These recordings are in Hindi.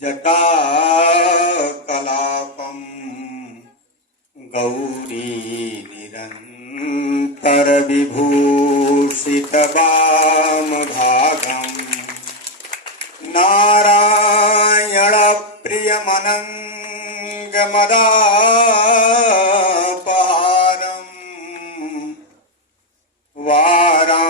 जटाकलापं गौरी निरन्तरविभूषितवामभागम् नारायणप्रियमनङ्गमदापहारम् वाराणसीपुरपतिं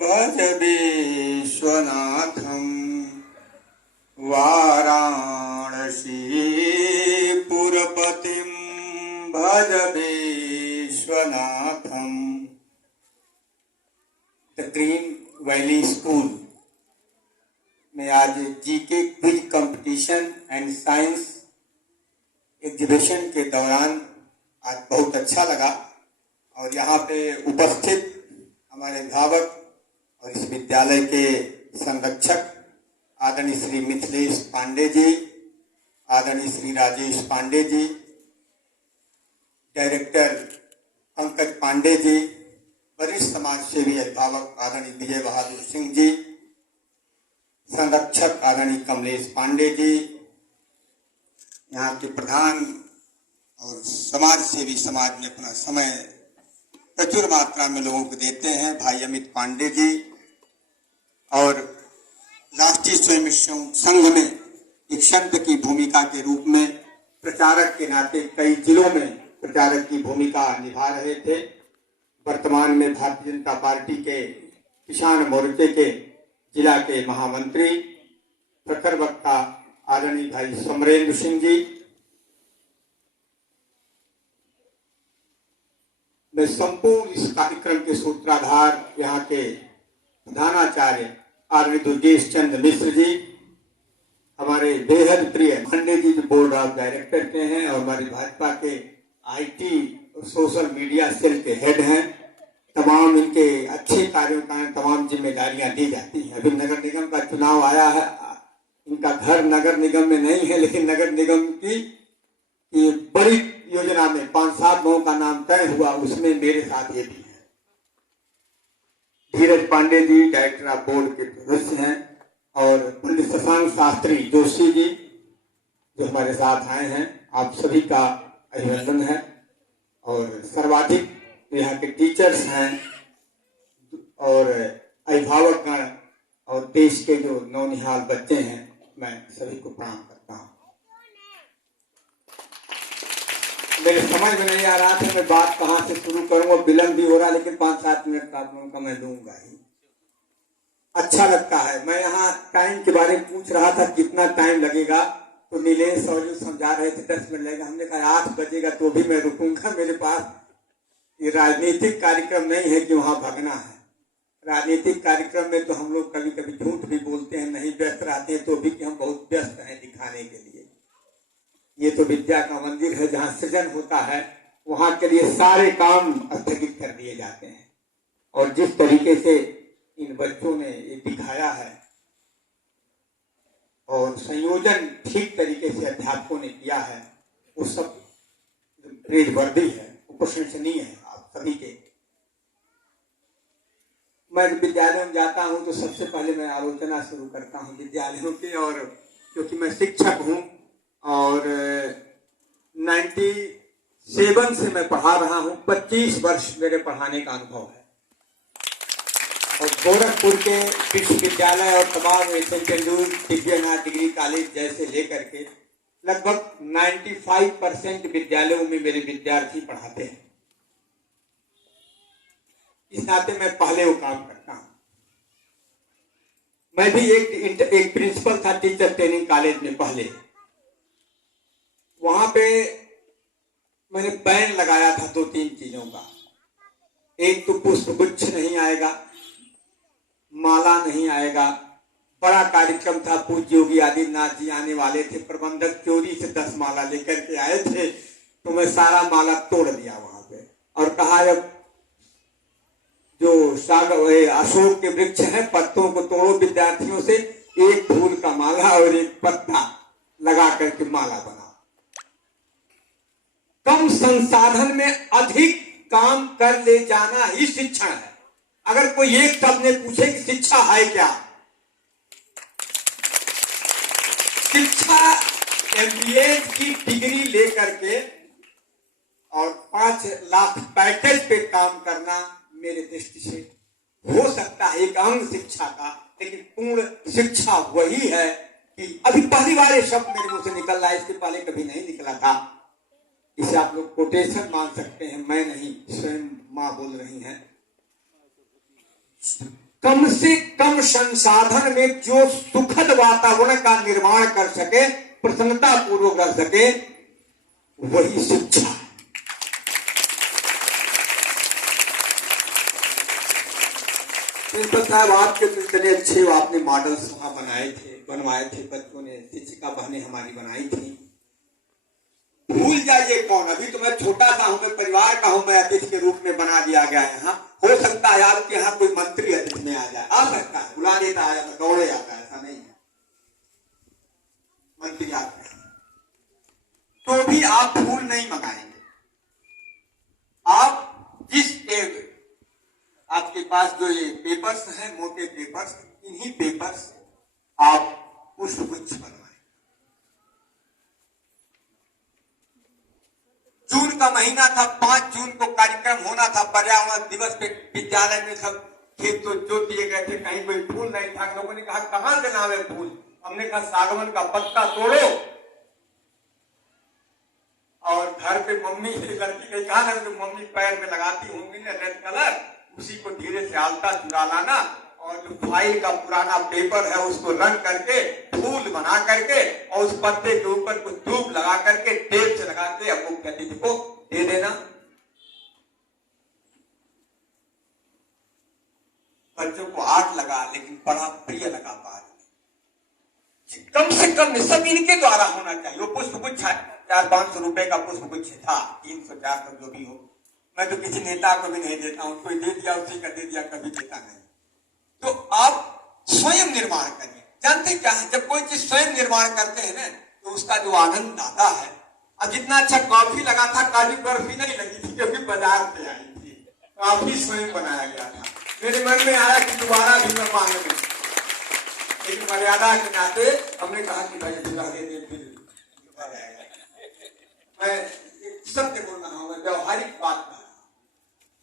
भज विश्वनाथम् वाराणसीपुरपतिं भज विश्वनाथम्। द ग्रीन वैली स्कूल में आज GK quiz competition and science exhibition के दौरान आज बहुत अच्छा लगा और यहाँ पे उपस्थित हमारे अभिभावक और इस विद्यालय के संरक्षक आदरणीय श्री मिथिलेश पांडे जी, आदरणीय श्री राजेश पांडे जी, डायरेक्टर पंकज पांडे जी, वरिष्ठ समाज सेवी अभिभावक आदरणीय विजय बहादुर सिंह जी, संरक्षक आदरणीय कमलेश पांडे जी, यहाँ के प्रधान और समाज सेवी समाज में अपना समय प्रचुर मात्रा में लोगों को देते हैं भाई अमित पांडे जी, और राष्ट्रीय स्वयंसेवक संघ में एक संत की भूमिका के रूप में प्रचारक के नाते कई जिलों में प्रचारक की भूमिका निभा रहे थे। वर्तमान में भारतीय जनता पार्टी के किसान मोर्चे के जिला के महामंत्री प्रखर वक्ता आदरणीय भाई समरेंद्र सिंह जी। मैं संपूर्ण इस कार्यक्रम के सूत्रधार यहाँ के प्रधानाचार्य आदरणीय दुर्गेश चंद्र मिश्र जी, हमारे बेहद प्रिय खंडे जी जो बोर्ड ऑफ डायरेक्टर के हैं और हमारी भाजपा के आईटी और सोशल मीडिया सेल के हेड हैं, तमाम इनके अच्छे कार्यों का तमाम जिम्मेदारियां दी जाती हैं। अभी नगर निगम का चुनाव आया है, इनका घर नगर निगम में नहीं है, लेकिन नगर निगम की बड़ी योजना में 5-7 लोगों का नाम तय हुआ, उसमें मेरे साथ ये भी है। धीरज Pandey ji director of board के सदस्य हैं और पंडित शशांक शास्त्री जोशी जी जो हमारे साथ आए हैं, आप सभी का अभिनंदन है। और सर्वाधिक यहाँ के टीचर्स हैं और अभिभावकगण और देश के जो नौनिहाल बच्चे हैं, मैं सभी को प्रणाम करता हूँ। मेरे समझ में नहीं आ रहा था मैं बात कहाँ से शुरू करूंगा, विलंब भी हो रहा, लेकिन 5-7 मिनट का का मैं लूंगा ही। अच्छा लगता है। मैं यहाँ टाइम के बारे में पूछ रहा था कितना टाइम लगेगा, तो नीलेश और जो समझा रहे थे 10 मिनट लगेगा। हमने कहा 8 बजेगा तो भी मैं रुकूंगा, मेरे पास ये राजनीतिक कार्यक्रम नहीं है कि वहां भागना है। राजनीतिक कार्यक्रम में तो हम लोग कभी कभी झूठ भी बोलते हैं, नहीं व्यस्त रहते हैं, तो भी कि हम बहुत व्यस्त हैं दिखाने के लिए। ये तो विद्या का मंदिर है, जहाँ सृजन होता है वहां के लिए सारे काम स्थगित कर दिए जाते हैं। और जिस तरीके से इन बच्चों ने ये दिखाया है और संयोजन ठीक तरीके से अध्यापकों ने किया है, वो सब प्रेरवर्दी है, प्रशंसनीय है आप सभी के। मैं विद्यालय में जाता हूं तो सबसे पहले मैं आलोचना शुरू करता हूं विद्यालयों की, और क्योंकि मैं शिक्षक हूं और 97 से मैं पढ़ा रहा हूं, 25 वर्ष मेरे पढ़ाने का अनुभव है। और गोरखपुर के विश्वविद्यालय और तमाम दिव्यनाथ डिग्री कॉलेज जैसे लेकर के लगभग 95% विद्यालयों में मेरे विद्यार्थी पढ़ाते हैं। इस नाते मैं पहले वो काम करता हूं। मैं भी एक प्रिंसिपल था टीचर ट्रेनिंग कॉलेज में पहले। वहां पे मैंने बैन लगाया था 2-3 चीजों का। एक तो पुष्प गुच्छ नहीं आएगा, माला नहीं आएगा। बड़ा कार्यक्रम था, पूज्य योगी आदित्यनाथ जी आने वाले थे, प्रबंधक चोरी से 10 माला लेकर के आए थे, तो मैं सारा माला तोड़ दिया वहां पे और कहा अब जो अशोक के वृक्ष है पत्तों को तोड़ो विद्यार्थियों से, एक फूल का माला और एक पत्ता लगा करके माला बनाओ। कम संसाधन में अधिक काम कर ले जाना ही शिक्षण है। अगर कोई एक शब्द ने पूछे कि शिक्षा है क्या, शिक्षा MBA की डिग्री लेकर के और 5 लाख पैकेज पे काम करना मेरे दृष्टि से हो सकता है एक अंग शिक्षा का, लेकिन पूर्ण शिक्षा वही है कि अभी पहली बार ये शब्द मेरे मुंह से निकल रहा है, इसके पहले कभी नहीं निकला था। इसे आप लोग कोटेशन मान सकते हैं, मैं नहीं, स्वयं मां बोल रही हैं। कम से कम संसाधन में जो सुखद वातावरण का निर्माण कर सके, प्रसन्नता पूर्वक रह सके, वही शिक्षा है। प्रिंसिपल साहब आपके तो इतने अच्छे आपने मॉडल्स वहां बनवाए थे, बच्चों ने, शिक्षिका बहनें हमारी बनाई थी। भूल जाइए कौन, अभी तो मैं छोटा सा हूं, मैं परिवार का हूं, मैं अतिथि के रूप में बना दिया गया है। यहाँ हो सकता है आपके यहाँ कोई मंत्री अतिथि में आ जाए, आ सकता है, बुला देता है, दौड़े आता है, ऐसा नहीं है। मंत्री आते हैं तो भी आप फूल नहीं मंगाएंगे। आप जिस आपके पास जो ये पेपर्स हैं, मोटे पेपर्स, इन्हीं पेपर्स आप पुष्पगुच्छ बनवाएं। जून का महीना था, 5 जून को कार्यक्रम होना था पर्यावरण दिवस पे, विद्यालय में सब खेत तो जोत दिए गए थे, कहीं कोई फूल नहीं था। लोगों ने कहा कहां से लावे फूल, हमने कहा सागवन का पत्ता तोड़ो और घर पे मम्मी लड़की ने कहा ना, तो मम्मी पैर में लगाती होंगी ना रेड कलर, उसी को धीरे से आलता चुरा लाना और जो फाइल का पुराना पेपर है उसको रंग करके फूल बना करके और उस पत्ते के ऊपर कुछ धूप लगा करके टेप से लगा के अब मुख्य अतिथि को दे देना। बच्चों को आर्ट लगा, लेकिन बड़ा प्रिय लगा बाद में। कम से कम सब इनके द्वारा होना चाहिए। वो पुष्पगुच्छ 400-500 रुपए का पुष्पगुच्छ था, 300-400 जो भी हो। मैं तो किसी नेता को भी नहीं देता हूं, कोई दे दिया उसी का दे दिया, कभी देता नहीं। तो आप स्वयं निर्माण करिए। जानते क्या है, जब कोई चीज स्वयं निर्माण करते हैं ना तो उसका जो आनंद आता है। अब जितना अच्छा कॉफी लगा था, काजू बर्फी नहीं लगी थी, क्योंकि बाजार से आई थी, कॉफी स्वयं बनाया गया था। मेरे मन में आया कि दोबारा भी मैं मांग लूं, लेकिन मर्यादा के नाते हमने कहा कि भाई दूल्हा दे दे, फिर मैं सत्य बोल रहा हूं, मैं व्यवहारिक बात कर रहा हूं।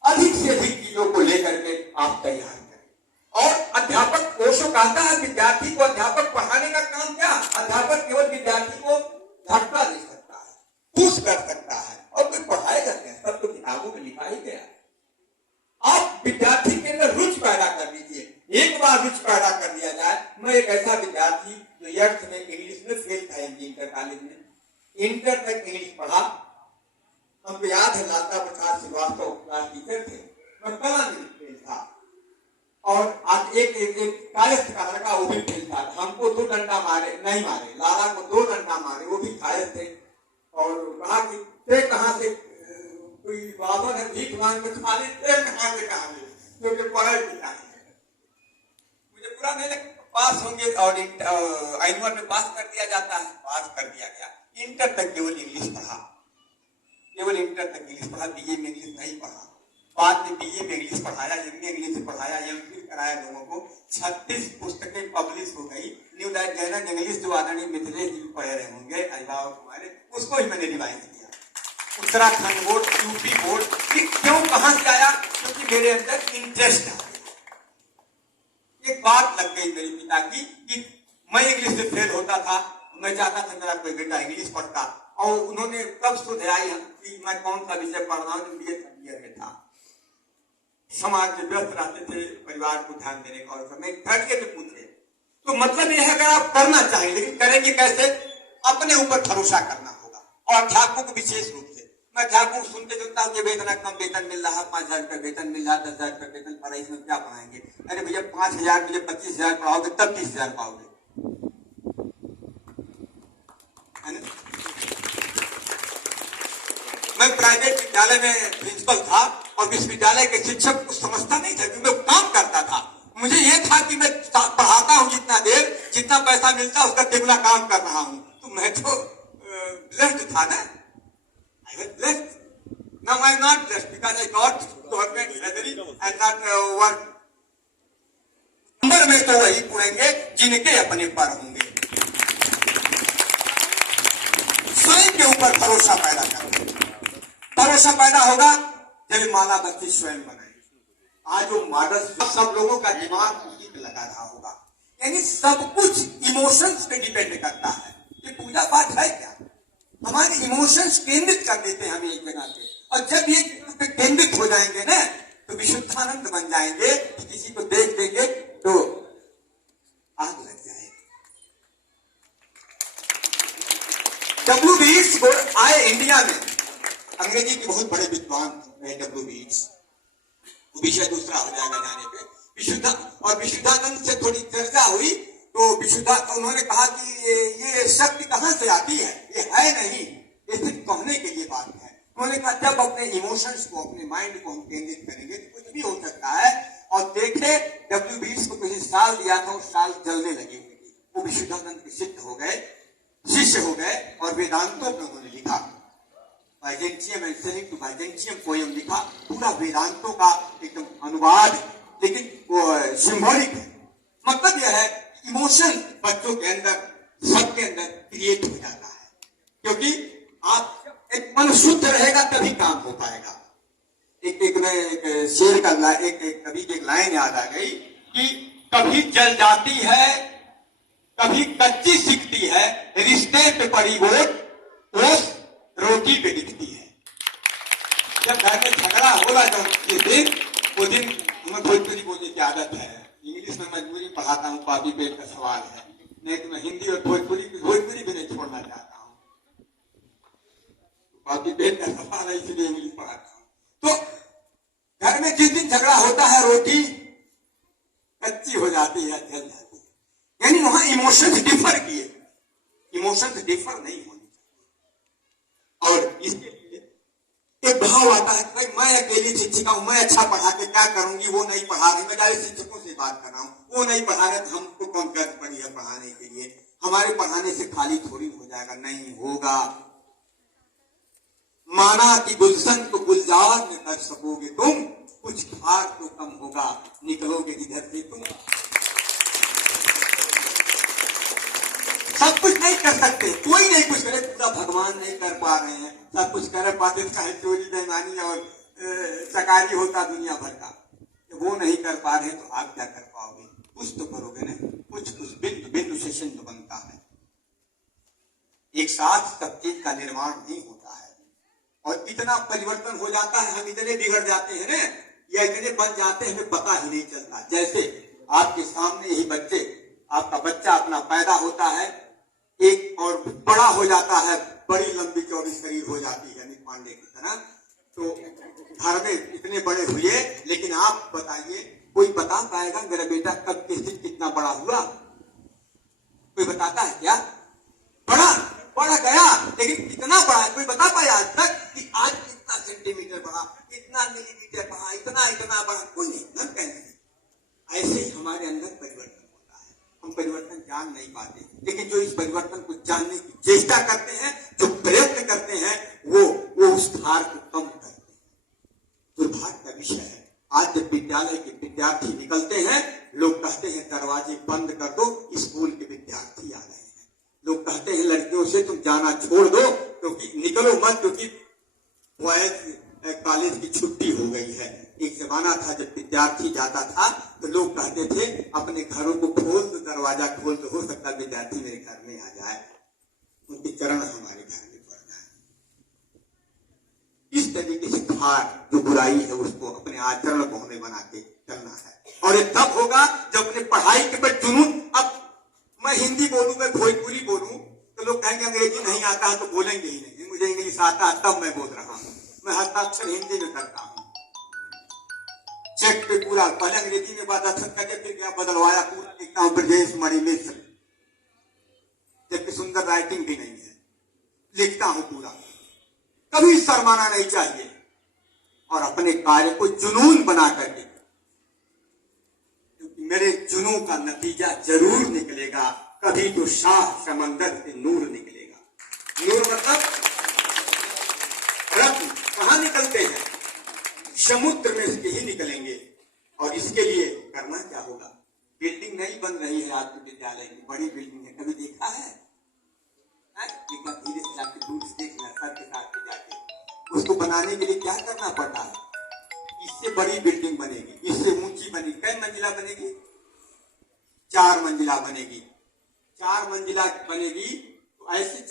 अधिक से अधिक चीजों को लेकर के आप तैयार करें। और अध्यापक ओशो कहता है विद्यार्थी को अध्यापक पढ़ाने का काम क्या, अध्यापक केवल विद्यार्थी को झटका दे सकता है, पुश कर सकता है, और कोई पढ़ाएगा क्या, सब तो किताबों में लिखा ही गया। आप विद्यार्थी के अंदर रुचि पैदा कर दीजिए। एक बार रुचि पैदा कर दिया जाए। मैं एक ऐसा विद्यार्थी जो अर्थ में इंग्लिश में फेल था, इंटर कॉलेज में, इंटर तक इंग्लिश पढ़ा। हमको याद है लाता प्रसाद श्रीवास्तव क्लास टीचर थे, मैं कला में फेल था, और आज एक कायस्थ का लड़का वो भी फेल था। हमको 2 डंडा मारे, नहीं मारे, लाला को 2 डंडा मारे, वो भी कायस्थ थे, और कहा कि ते कहां से कोई बाबा है भीख मांग के खा ले, कहां से कहा ले, क्योंकि पढ़ाई लिखा है। मुझे पूरा नहीं लगा, पास होंगे और एनुअल में पास कर दिया जाता है, पास कर दिया गया। इंटर तक केवल इंग्लिश पढ़ा, केवल इंटर तक इंग्लिश पढ़ा, बीए में इंग्लिश नहीं पढ़ा। बाद में बीए में इंग्लिश पढ़ाया, एमए इंग्लिश पढ़ाया, एमफिल कराया लोगों को। 36 पुस्तकें पब्लिश हो गई। न्यू लाइफ जर्नल इंग्लिश जो आदरणीय मिथिलेश जी पढ़े रहे होंगे, अभिभावक हमारे, उसको ही मैंने रिवाइज किया। उत्तराखंड बोर्ड, यूपी बोर्ड, क्यों कहां से आया, क्योंकि मेरे अंदर इंटरेस्ट आ गया। एक बात लग गई मेरे पिता की कि मैं इंग्लिश से फेल होता था, मैं चाहता था मेरा कोई बेटा इंग्लिश पढ़ता, और उन्होंने कब सुधाराई कि मैं कौन सा विषय पढ़ रहा हूं, जो बीए 3 ईयर में था। समाज में व्यस्त रहते थे, परिवार को ध्यान देने का, और समय 3rd ईयर में पूछे। तो मतलब यह है अगर आप करना चाहें, लेकिन करेंगे कैसे, अपने ऊपर भरोसा करना होगा। और अध्यापकों को विशेष रूप से, मैं अध्यापकों को सुनते सुनता हूँ कि वेतन कम वेतन मिल रहा है, 5,000 रुपये वेतन मिल रहा है, 10,000 रुपये वेतन पढ़ाई, इसमें क्या पढ़ाएंगे। अरे भैया 5,000 मुझे 25,000 पढ़ाओगे तब 30,000 पाओगे, है ना। मैं प्राइवेट विद्यालय में प्रिंसिपल था, और विश्वविद्यालय के शिक्षक को समझता नहीं था, क्योंकि मैं काम करता था। मुझे यह था कि मैं पढ़ाता हूं जितना देर, जितना पैसा मिलता उसका तिगुना काम कर रहा हूं, तो मैं तो ब्लेस्ड था ना। I was blessed. Now I am not blessed because I got government salary and not work number में तो वही पुरेंगे जिनके अपने पर होंगे। स्वयं के ऊपर भरोसा पैदा करो। भरोसा पैदा होगा जब माला बच्ची स्वयं बनाए। आज वो मॉडल सब लोगों का दिमाग उसी पे लगा रहा होगा। यानी सब कुछ इमोशंस पे डिपेंड करता है। ये पूजा पाठ है क्या? हमारे इमोशंस केंद्रित कर देते हैं हमें एक जगह पे, और जब ये केंद्रित हो जाएंगे ना तो विशुद्धानंद बन जाएंगे। किसी को देख देंगे तो आग लग जाएगी। W.B. आए इंडिया में, अंग्रेजी के बहुत बड़े विद्वान रहे W.B. विषय दूसरा हो जाएगा जाने पे। विशुद्धानंद से थोड़ी चर्चा हुई तो उन्होंने कहा कि ये शक्ति कहां से आती है, ये है नहीं, ये सिर्फ कहने के लिए बात है। उन्होंने कहा जब अपने इमोशंस को, अपने माइंड को हम केंद्रित करेंगे तो कुछ भी हो सकता है। और देखे W.B. को किसी साल दिया था, उस साल जलने लगी हुई थी। वो विशुद्धानंद के सिद्ध हो गए, शिष्य हो गए, और वेदांतों में उन्होंने लिखा Byzantium and sailing to Byzantium poem लिखा। पूरा वेदांतों का एकदम अनुवाद, लेकिन वो सिंबॉलिक है। मतलब यह है इमोशन बच्चों के अंदर, सबके अंदर क्रिएट हो जाता है, क्योंकि आप एक मन शुद्ध रहेगा तभी काम हो पाएगा। एक शेर का कवि की एक लाइन याद आ गई कि कभी जल जाती है, कभी कच्ची सिकती है, रिश्ते पे पड़ी वोट रोटी पे दिखती है। जब घर में झगड़ा हो रहा था वो दिन हमें भोजपुरी बोलने की आदत है। इंग्लिश में मजबूरी पढ़ाता हूँ, कॉपी पेट का सवाल है, नहीं तो मैं हिंदी और भोजपुरी भी नहीं छोड़ना चाहता हूँ। कॉपी पेट का सवाल है, इसलिए इंग्लिश पढ़ाता हूँ। तो घर में जिस दिन झगड़ा होता है रोटी कच्ची हो जाती है, जल जाती है। यानी वहां इमोशंस डिफर किए, इमोशंस डिफर नहीं होने चाहिए। और इसके लिए एक भाव आता है कि भाई मैं अकेली शिक्षिका हूं, मैं अच्छा पढ़ा के क्या करूंगी, वो नहीं पढ़ा रही। मैं जारी शिक्षकों से बात कर रहा हूं, वो नहीं पढ़ा रहे तो हमको कौन गर्ज पड़ी है पढ़ाने के लिए। हमारे पढ़ाने से खाली थोड़ी हो जाएगा, नहीं होगा। माना कि गुलशन को गुलजार न कर सकोगे तुम, कुछ खार तो कम होगा, निकलोगे जिधर से तुम। सब कुछ नहीं कर सकते, कोई नहीं कुछ करे, पूरा भगवान नहीं कर पा रहे हैं। सब कुछ कर पाते चाहे चोरी बेईमानी और चकारी होता दुनिया भर का, वो नहीं कर पा रहे तो आप क्या कर पाओगे? कुछ तो करोगे ना, कुछ बिंदु बिंदु से सिंधु बनता है। एक साथ सब चीज का निर्माण नहीं होता है, और इतना परिवर्तन हो जाता है, हम इतने बिगड़ जाते हैं ना, या इतने बन जाते हैं, हमें पता ही नहीं चलता। जैसे आपके सामने यही बच्चे, आपका बच्चा अपना पैदा होता है एक और बड़ा हो जाता है, बड़ी लंबी चौड़ी शरीर हो जाती है अमित पांडे की तरह। तो घर में इतने बड़े हुए, लेकिन आप बताइए कोई बता पाएगा मेरा बेटा कब किस दिन कितना बड़ा हुआ? कोई बताता है क्या? बड़ा गया, लेकिन कितना बड़ा है कोई बता पाया आज तक कि आज कितना सेंटीमीटर बढ़ा, कितना मिलीमीटर बढ़ा, इतना बड़ा? कोई नहीं कहेंगे। ऐसे ही हमारे अंदर परिवर्तन होता है, हम परिवर्तन जान नहीं पाते, लेकिन जो इस परिवर्तन को जानने की चेष्टा करते हैं, जो प्रयत्न करते हैं, वो उस भार को कम करते हैं। दुर्भाग्य का विषय है, आज जब विद्यालय के विद्यार्थी निकलते हैं, लोग कहते हैं दरवाजे बंद कर दो, स्कूल के विद्यार्थी आ गए हैं। लोग कहते हैं लड़कियों से तुम जाना छोड़ दो, क्योंकि निकलो मत, क्योंकि बॉयज कॉलेज की छुट्टी हो गई है। एक जमाना था जब विद्यार्थी जाता था तो लोग कहते थे अपने घरों को खोल दो, दरवाजा खोल दो, हो सकता है विद्यार्थी मेरे घर में आ जाए, उनके चरण हमारे घर में पड़ जाए। इस तरीके से खाट जो बुराई है उसको अपने आचरण को हमें बना के चलना है, और ये तब होगा जब अपने पढ़ाई के पर जुनून। अब मैं हिंदी बोलूं, मैं भोजपुरी बोलूं तो लोग कहेंगे अंग्रेजी नहीं आता है, तो बोलेंगे ही नहीं। मुझे इंग्लिश आता है तब मैं बोल रहा हूं, मैं हस्ताक्षर हिंदी में करता हूं, चेक पे पूरा। पहले अंग्रेजी में बात करके फिर क्या बदलवाया, पूरा लिखता हूं ब्रजेश मणि मिश्र, जबकि सुंदर राइटिंग भी नहीं है, लिखता हूं पूरा। कभी शर्माना नहीं चाहिए, और अपने कार्य को जुनून बना करके, क्योंकि मेरे जुनून का नतीजा जरूर निकलेगा, कभी तो शाह समंदर से नूर निकलेगा। नूर मतलब रत्न कहां निकलते हैं? समुद्र में से ही निकलेंगे। और इसके लिए करना क्या होगा? बिल्डिंग नहीं बन रही है आपके विद्यालय की, बड़ी बिल्डिंग है, कभी देखा है? एक बार धीरे से जाके दूर से देखना, सर के साथ में जाके। उसको बनाने के लिए क्या करना पड़ता है? इससे बड़ी बिल्डिंग बनेगी, इससे ऊंची बनेगी, कई मंजिला बनेगी? 4 मंजिला बनेगी। 4 मंजिला बनेगी तो ऐसे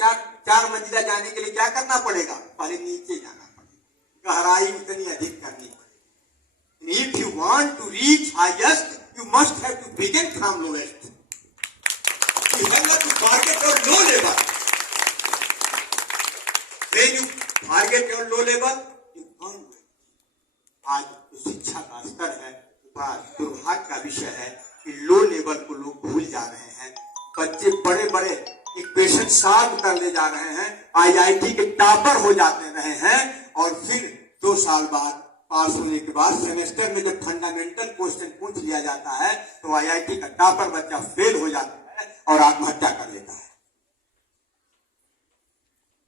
चार मंजिला जाने के लिए क्या करना पड़ेगा? पहले नीचे जाना पड़ेगा, गहराई उतनी अधिक करनी पड़ेगी। If you want to reach highest, you must have to begin from lowest. You have to target your low level. When you target your low level, you can't do it. आज शिक्षा का स्तर है, बड़ा दुर्भाग्य का विषय है कि लो लेवल को लोग भूल जा रहे हैं। बच्चे बड़े बड़े इक्वेशन सॉल्व कर ले जा रहे हैं, आईआईटी के टॉपर हो जाते रहे हैं, और फिर 2 साल बाद पास होने के बाद सेमेस्टर में जब फंडामेंटल क्वेश्चन पूछ लिया जाता है तो आईआईटी का टॉपर बच्चा फेल हो जाता है और आत्महत्या कर लेता है।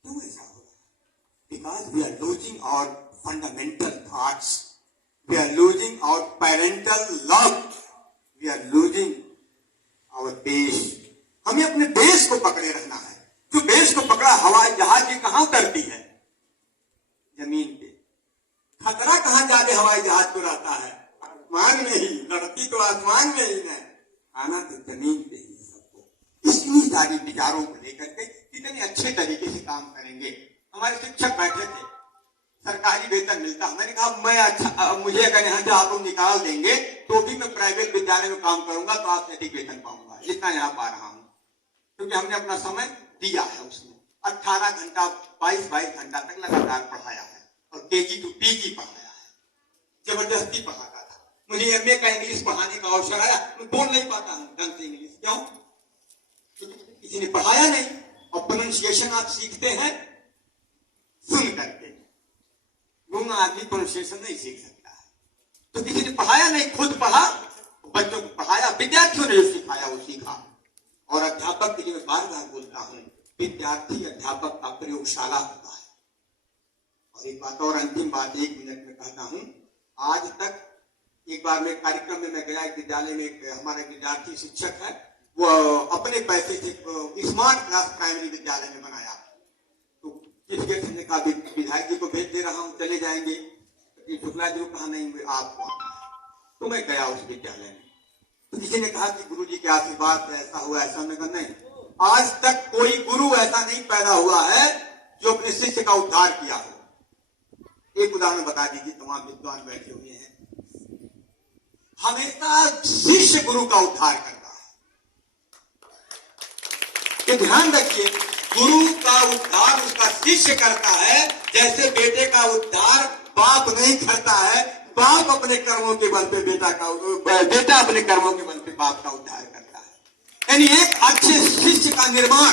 क्यों ऐसा हो रहा है? Because we are losing our fundamental thoughts, we are losing our parental love, we are losing our base. हमें अपने बेस को पकड़े रहना है। जो बेस को पकड़ा, हवाई जहाज ये कहां उतरती है? जमीन पे। खतरा कहां ज्यादा हवाई जहाज को रहता है? आसमान में ही। लड़की तो आसमान में ही है, आना तो जमीन पे ही सबको। इसी सारी विचारों को लेकर के कितने अच्छे तरीके से काम करेंगे। हमारे शिक्षक बैठे थे, सरकारी वेतन मिलता। मैंने कहा मैं अच्छा, मुझे अगर यहाँ से आप लोग निकाल देंगे तो भी मैं प्राइवेट विद्यालय में काम करूंगा तो आपसे अधिक वेतन पाऊंगा जितना यहाँ पा रहा हूँ, क्योंकि हमने अपना समय दिया है उसमें। 18 घंटा 22 घंटा तक लगातार पढ़ाया है और केजी टू पीजी पढ़ाया है, जबरदस्ती पढ़ाता था। मुझे एमए का इंग्लिश पढ़ाने का अवसर आया, मैं बोल नहीं पाता हूँ ढंग से इंग्लिश। क्यों? किसी ने पढ़ाया नहीं। और प्रोनाउंसिएशन आप सीखते हैं सुन करके, गूंगा आदमी प्रोनाउंसिएशन नहीं सीख सकता है। तो किसी ने पढ़ाया नहीं, खुद पढ़ा, बच्चों को पढ़ाया, विद्यार्थियों ने जो सिखाया वो सीखा। और अध्यापक के लिए मैं बार बार बोलता हूँ, विद्यार्थी अध्यापक का प्रयोगशाला होता है। और एक बात और, अंतिम बात 1 मिनट में कहता हूं। आज तक एक बार मैं कार्यक्रम में मैं गया, एक विद्यालय में एक हमारा विद्यार्थी शिक्षक है, वो अपने पैसे से स्मार्ट क्लास प्राइमरी विद्यालय में बनाया। तो चीफ गेस्ट ने कहा विधायक जी को भेज दे रहा हूँ, चले जाएंगे। शुक्ला जी को कहा नहीं, आपको आना है। तो मैं गया उस विद्यालय में। तो किसी ने कहा कि गुरु जी के आशीर्वाद से ऐसा हुआ, ऐसा। मैं कहा नहीं, आज तक कोई गुरु ऐसा नहीं पैदा हुआ है जो अपने शिष्य का उद्धार किया हो। एक उदाहरण बता दीजिए, तमाम विद्वान बैठे हुए हैं। हमेशा शिष्य गुरु का उद्धार करता है। ये ध्यान रखिए, गुरु का उद्धार उसका शिष्य करता है, जैसे बेटे का उद्धार बाप नहीं करता है। बाप अपने कर्मों के बल पे बेटा अपने कर्मों के बल पे बाप का उद्धार करता है। यानी एक अच्छे शिष्य का निर्माण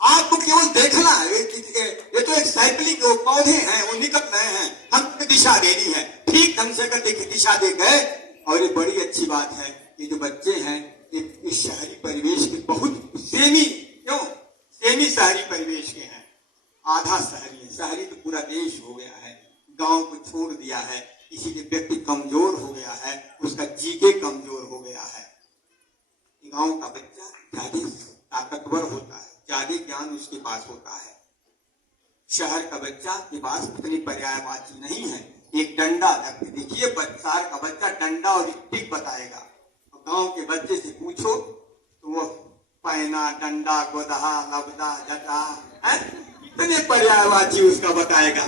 आपको केवल देखना है। ये तो एक साइकिलिंग पौधे हैं, वो निकल रहे हैं, हमको दिशा देनी है। ठीक ढंग से अगर दिशा दे गए। और ये बड़ी अच्छी बात है, ये जो बच्चे हैं इस शहरी परिवेश के बहुत सेमी शहरी परिवेश के हैं। आधा शहरी है, शहरी तो पूरा देश हो गया है, गांव को छोड़ दिया है, इसीलिए व्यक्ति कमजोर हो गया है, उसका जीके कमजोर हो गया है। गांव का बच्चा ज्यादा ताकतवर होता है, ज्यादा ज्ञान उसके पास होता है। शहर का बच्चा के पास इतनी पर्यायवाची नहीं है। एक डंडा देखिए, शहर का बच्चा डंडा और स्टिक बताएगा, और गांव के बच्चे से पूछो तो वो पैना, डंडा, गोदहा, लबदा, जटा, इतने पर्यायवाची उसका बताएगा।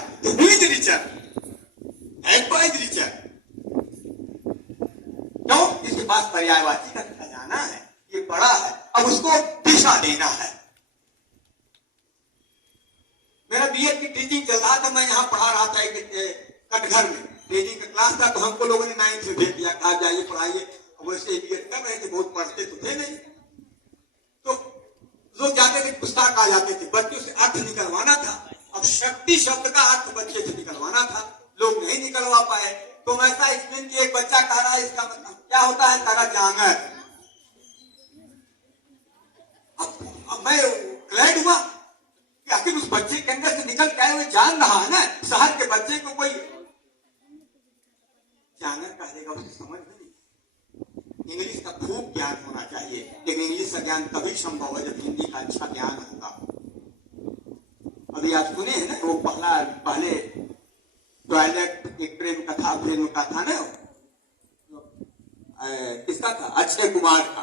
क्यों? इसके पास पर्यायवाची का खजाना है, ये बड़ा है, अब उसको दिशा देना है। मेरा बीएड की टीचिंग चल रहा था, मैं यहाँ पढ़ा रहा था एक कटघर में, टीचिंग का क्लास था। तो हमको लोगों ने 9th में भेज दिया, कहा जाइए पढ़ाइए। वैसे बीएड कर रहे थे, बहुत पढ़ते तो थे नहीं, तो लोग जाते थे, पुस्तक आ जाते थे, बच्चों से अर्थ निकलवाना था। अब शक्ति शब्द का अर्थ बच्चे से निकलवाना था, लोग नहीं निकलवा पाए। तो वैसा एक्सप्लेन किया, एक बच्चा कह रहा है इसका मतलब क्या होता है, कह रहा जांगर। अब मैं ग्लैड हुआ कि आखिर उस बच्चे के अंदर से निकल के आए हुए जान रहा है ना। शहर के बच्चे को कोई जांगर कहेगा, उसकी समझ में नहीं। खूब ज्ञान होना चाहिए, लेकिन इंग्लिश का ज्ञान तभी संभव है जब हिंदी का अच्छा ज्ञान होगा। अभी आप सुने हैं ना, वो पहले टॉयलेट एक प्रेम कथा फिल्म का था ना, किसका था, अक्षय कुमार का,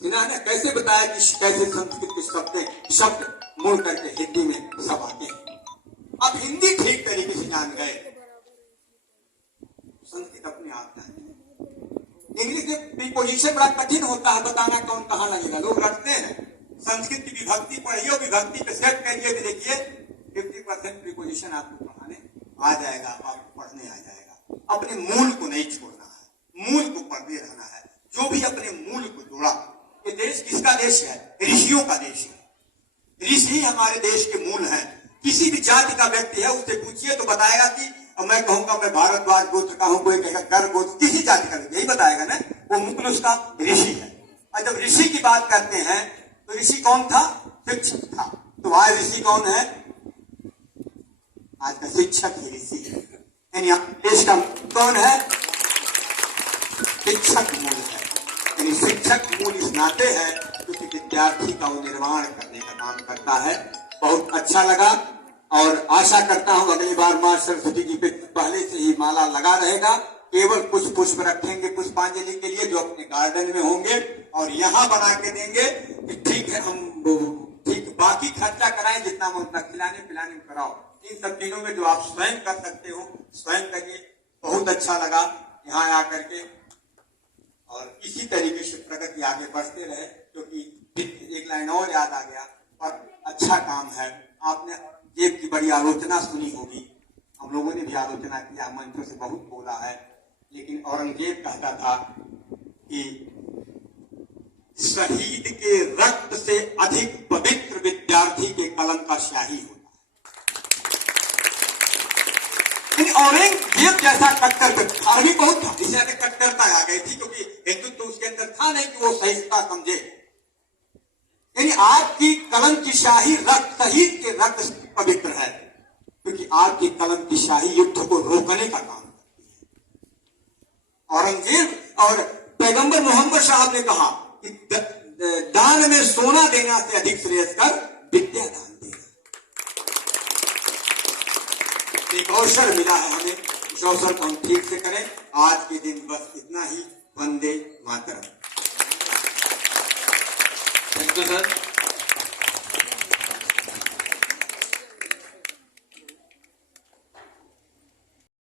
सुना है ना, कैसे बताया कि कैसे संस्कृत के शब्द मोड़ करके हिंदी में सब आते हैं। अब हिंदी ठीक तरीके से जान गए, संस्कृत अपने आप जाने। इंग्लिश में प्रीपोजिशन बड़ा कठिन होता है, बताना कौन कहाँ लगेगा, लोग रटते हैं। संस्कृत की विभक्ति पढ़िए, विभक्ति पे सेट करिए, देखिए 50% प्रीपोजिशन आपको पढ़ाने आ जाएगा, आपको पढ़ने आ जाएगा। अपने मूल को नहीं छोड़ना है, मूल को पढ़ते रहना है। जो भी अपने मूल को जोड़ा, ये देश किसका देश है, ऋषियों का देश है। ऋषि हमारे देश के मूल हैं। किसी भी जाति का व्यक्ति है, उससे पूछिए तो बताएगा कि मैं कहूंगा मैं भारद्वाज गोत्र का हूं, कोई कहेगा कर गोत्र, किसी जाति का यही बताएगा ना, वो मूल उसका ऋषि है। और जब ऋषि की बात करते हैं तो ऋषि कौन था, शिक्षक था। तो आज ऋषि कौन है, आज का शिक्षक ही ऋषि है। यानी देश का कौन है, शिक्षक मूल है। यानी शिक्षक मूल इस नाते है क्योंकि विद्यार्थी का वो निर्माण करने का काम करता है। बहुत अच्छा लगा और आशा करता हूं अगली बार मां सरस्वती जी पे पहले से ही माला लगा रहेगा। केवल कुछ पुष्प रखेंगे पुष्पांजलि के लिए जो अपने गार्डन में होंगे, और यहाँ बना के देंगे कि ठीक है हम ठीक बाकी खर्चा कराएं जितना मैं उतना खिलाने पिलाने में कराओ। इन सब चीजों में जो आप स्वयं कर सकते हो स्वयं करिए। बहुत अच्छा लगा यहाँ आकर के, और इसी तरीके से प्रगति आगे बढ़ते रहे। क्योंकि एक लाइन और याद आ गया, और अच्छा काम है। आपने जेब की बड़ी आलोचना सुनी होगी, हम लोगों ने भी आलोचना किया, मंचों से बहुत बोला है। लेकिन औरंगजेब कहता था कि शहीद के रक्त से अधिक पवित्र विद्यार्थी के कलम का स्याही होता है। औरंगजेब जैसा कट्टर भी बहुत था, इसे कट्टरता आ गई थी क्योंकि हिंदुत्व तो उसके अंदर था नहीं कि वो सहिष्णुता समझे। यानी आपकी कलम की शाही रक्त, शहीद के रक्त से पवित्र है, क्योंकि आपकी कलम की शाही युद्ध को रोकने का काम करती है। औरंगजेब और पैगंबर मोहम्मद साहब ने कहा कि दान में सोना देना से अधिक श्रेयस्कर विद्या दान देना। एक अवसर मिला है हमें, उस अवसर को हम ठीक से करें। आज के दिन बस इतना ही। Vande Mataram. Thank you sir.